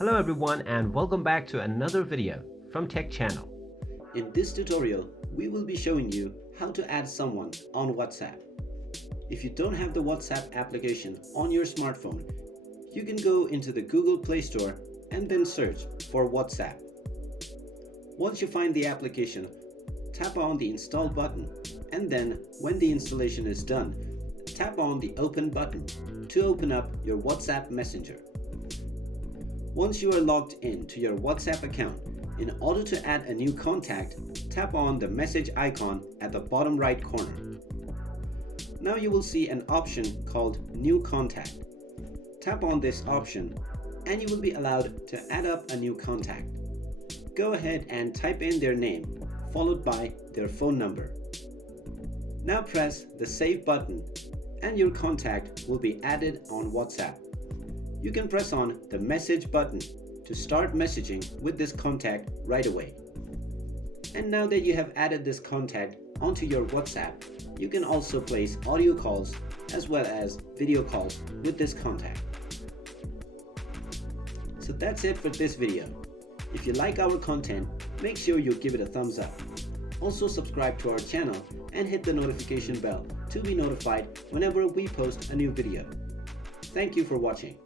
Hello everyone and welcome back to another video from Tech Channel. In this tutorial, we will be showing you how to add someone on WhatsApp. If you don't have the WhatsApp application on your smartphone, you can go into the Google Play Store and then search for WhatsApp. Once you find the application, tap on the Install button, and then when the installation is done, tap on the Open button to open up your WhatsApp Messenger. Once you are logged in to your WhatsApp account, in order to add a new contact, tap on the message icon at the bottom right corner. Now you will see an option called New Contact. Tap on this option and you will be allowed to add up a new contact. Go ahead and type in their name, followed by their phone number. Now press the Save button and your contact will be added on WhatsApp. You can press on the Message button to start messaging with this contact right away. And now that you have added this contact onto your WhatsApp, you can also place audio calls as well as video calls with this contact. So that's it for this video. If you like our content, make sure you give it a thumbs up. Also subscribe to our channel and hit the notification bell to be notified whenever we post a new video. Thank you for watching.